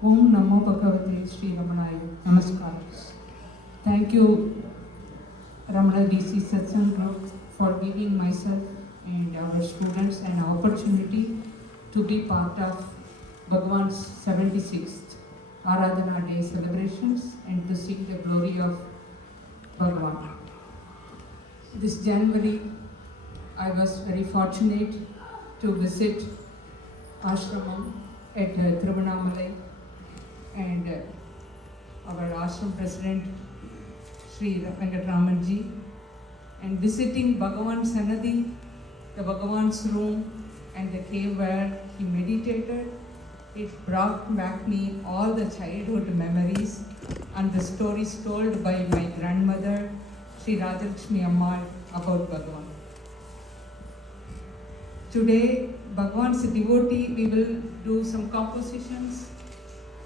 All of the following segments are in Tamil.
Om Namo Bhagavate Sri Ramanaya. Namaskar. Thank you, Ramana DC Satsang Group, for giving myself and our students an opportunity to be part of Bhagwan's 76th Aradhana Day celebrations and to sing the glory of Bhagwan. This January, I was very fortunate to visit ashramam at Tiruvannamalai, and our ashram president Sri Venkatramanji, and visiting Bhagavan Sanadhi, the Bhagavan's room and the cave where he meditated. It brought back me all the childhood memories and the stories told by my grandmother Sri Rajalakshmi Ammal about Bhagavan. Today, Bhagavan's devotee, we will do some compositions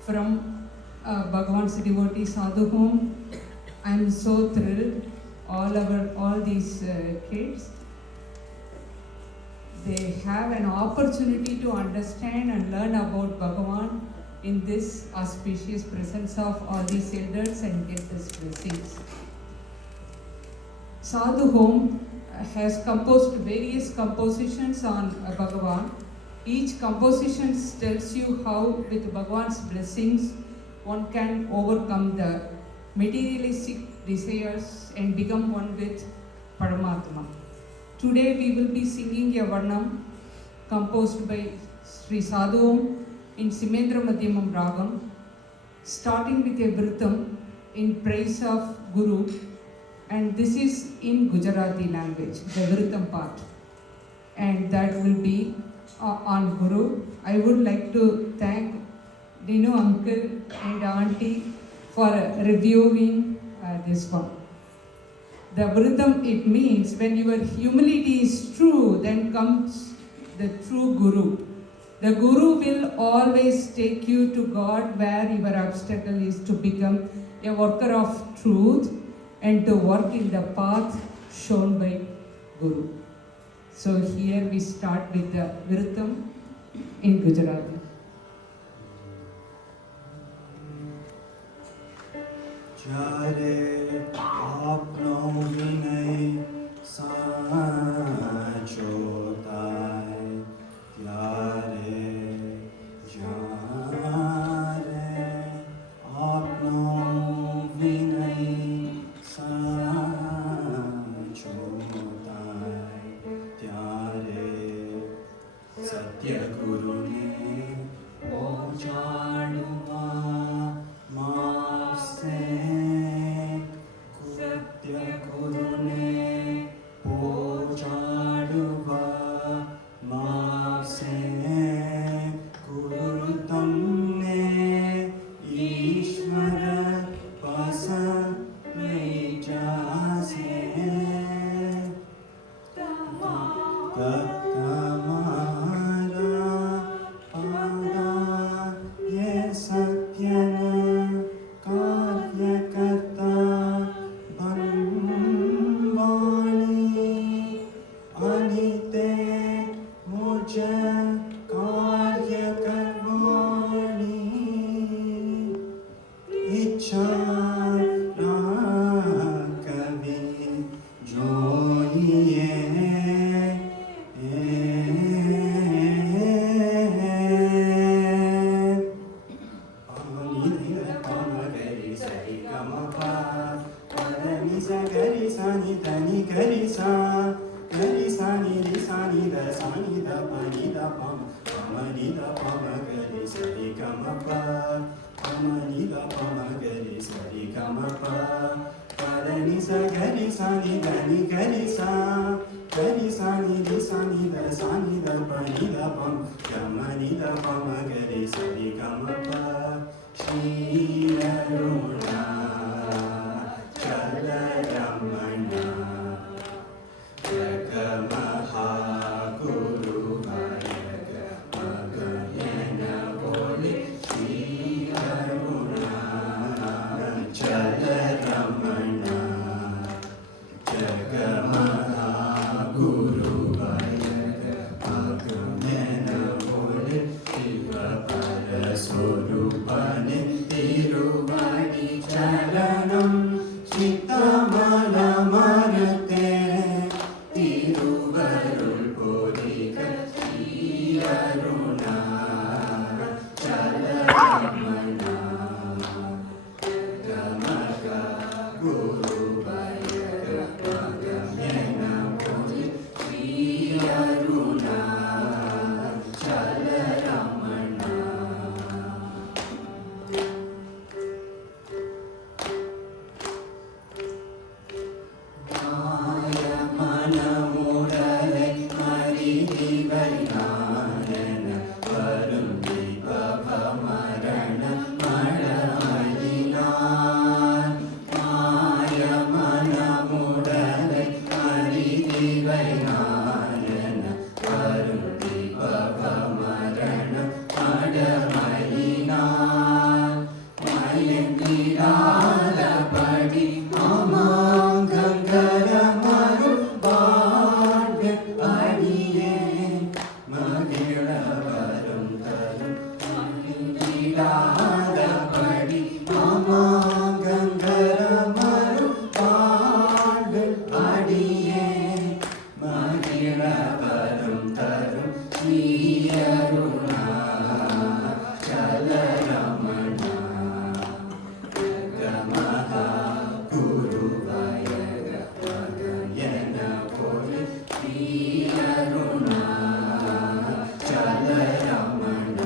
from Bhagavan's devotee Sadhu Home. I am so thrilled. All these kids, they have an opportunity to understand and learn about Bhagavan in this auspicious presence of all these elders and get these blessings. Sadhu Home has composed various compositions on Bhagavan. Each composition tells you how with Bhagavan's blessings one can overcome the materialistic desires and become one with Paramatma. Today we will be singing a Varnam composed by Sri Sadhu in Simendra Madhyamam Ragam, starting with a Vritam in praise of Guru, and this is in Gujarati language, the Vritam part, and that will be on Guru. I would like to thank Dino uncle and auntie for reviewing this one. The Vritam, it means when your humility is true, then comes the true Guru. The Guru will always take you to God where your obstacle is to become a worker of truth and to work in the path shown by Guru. So here we start with the Vritam in Gujarati. Jare apno vinay sacho tai, tyare jare apno vinay sacho tai, tyare satya guru ne pochaduva maase. Guru സ്വരൂപനെ തിരുവടി ചരണം ചിത്തമലമരുത്തേ തിരുവരുൾ പൊരിക ശ്രീയരുണ ചലരമണ ഗമക ഗുരുവയക മകമേന പൊരി ശ്രീയരുണ ചലരമണ മനമുടലെ മരിദിവൈനാനന വരും ദീപമരണ മഴമലിനാൻ മായ മനമുടലെ മരിദിവൈനാനന വരും ദീപമരണ മഴമലിനാൻ മയങ്ങിടാലപടി അമാങ്കരമരു ഭാഗ്യ അടിയേ മകിഴവരും തരും മയങ്ങിടാലപടി അമാങ്കരമരു ഭാഗ്യ അടിയേ മകിഴവരും തരും ശ്രീയരുണ ചലരമണ ഗമഹ ഗുരുവയക മകയന പൊരി ശ്രീയരുണ ചലരമണ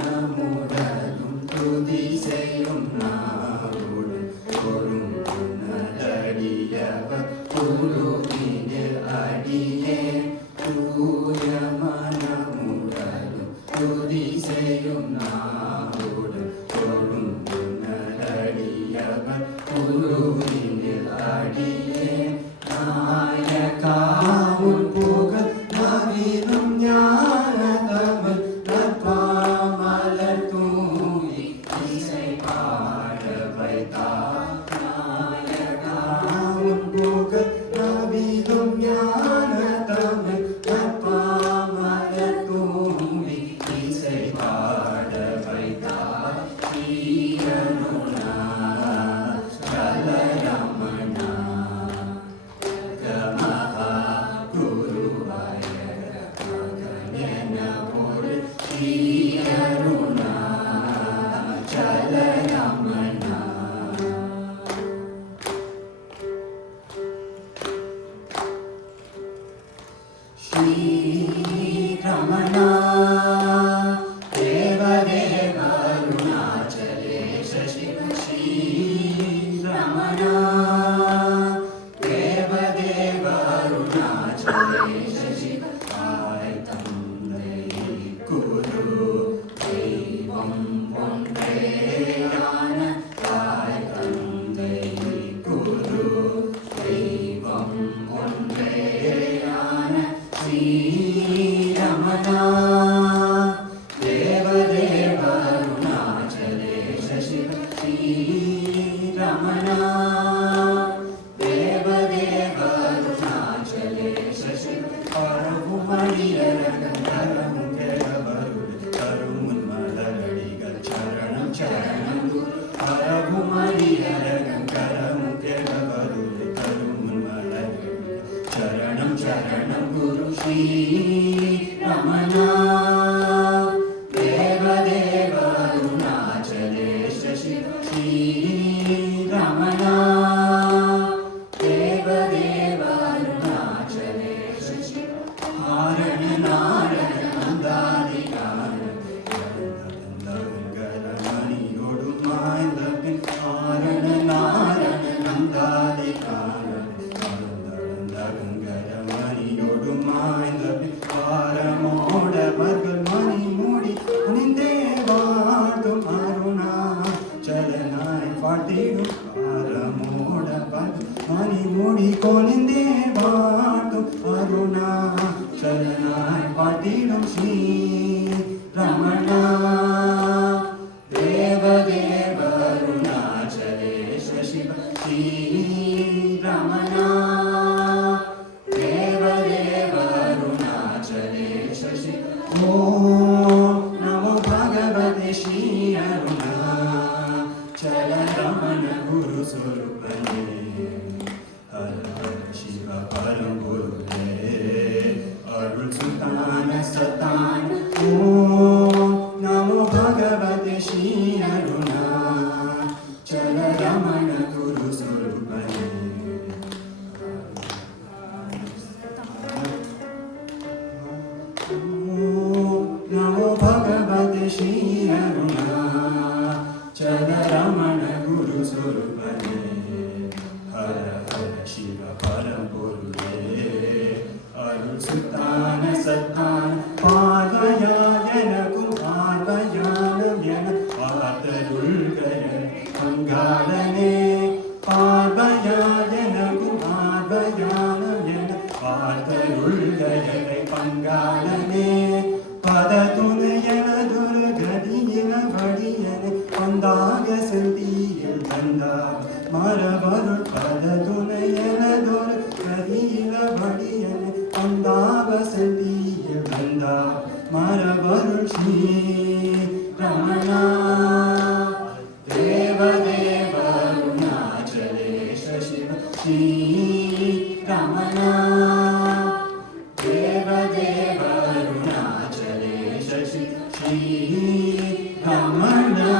മനമുടലും തുതി ചെയ്യും നാവുടൻ കൊടുക്കുന്നതടിയവർ കുരുവിന് അടിയേ മനമുടലും തുതി ചെയ്യും നാവുടൻ കൊടുക്കുന്നതടിയവർ കുരുവിന് അടിയേ നായകാവുൻ പുകൾ നവീനം ஞானதமல் நற்பாமலர் தூவி இசை பாட வைத்தார் நாயகாவுன் புகழ் நவீனம் ஞானதமல் நற்பாமலர் தூவி இசை பாட வைத்தார் ஸ்ரீயருண சலரமண கமஹ குருவயக மகனேன பொரி ஸ்ரீயருண சலரமண श्रीरमण देवदेव अरुणाचलेश शिव श्रीरमण देवदेव अरुणाचलेश शिव தாய் தந்தை குரு தெய்வம் ஒன்றேயான தாய் தந்தை குரு தெய்வம் ஒன்றேயான श्रीरमण देवदेव अरुणाचलेश शिव श्रीरमण देवदेव अरुणाचलेश शिव परभुमणियरगंधरं केरवरुड करुमुन् मलगडिगल चरणं चरणं गुरु परभुमणियरगंधरं केरवरुड करुमुन् मलगडिगल चरणं चरणं गुरु श्रीरमण देवदेव अरुणाचलेश शिव श्रीरमण देवदेव अरुणाचलेश शिव हारण नारण नन्दादिकारण गरमणियोडु मायन्दपिन हारण नारण नन्दादिकारण गरमणियोडु मायन्दपिन பாரமோடவர்கள் மணி மூடி குனிந்தே வாடும் அருணாச்சலனாய் பாட்டிடும் பாரமோடவர்கள் மணி மூடி குனிந்தே வாடும் அருணாச்சலனாய் பாட்டிடும் ஸ்ரீ ரமண தேவதேவ அருணாச்சலேஷ சிவ ஸ்ரீ ரமண பரம்பொருளே அருள் சுத்தான சத்தான பார்வையா எனக்கும் பார்வையானம் என பார்த்தருள்கள் பங்காளனே பார்வையா எனக்கும் பார்வையானம் என பார்த்தருள்களை பங்காளனே பத துணை எனதொரு கதியின வழியன வந்தாக செல்தியில் வந்தார் மரபருள் பத துணை எனதொரு கதியின வழியன வந்தாக செல்தியில் வந்தார் மரபருள் ஸ்ரீ ரமணா தேவதேவ அருணாச்சலேஷ சிவ ஸ்ரீ ரமணா தேவதேவ அருணாச்சலேஷ ஸ்ரீ ரமணா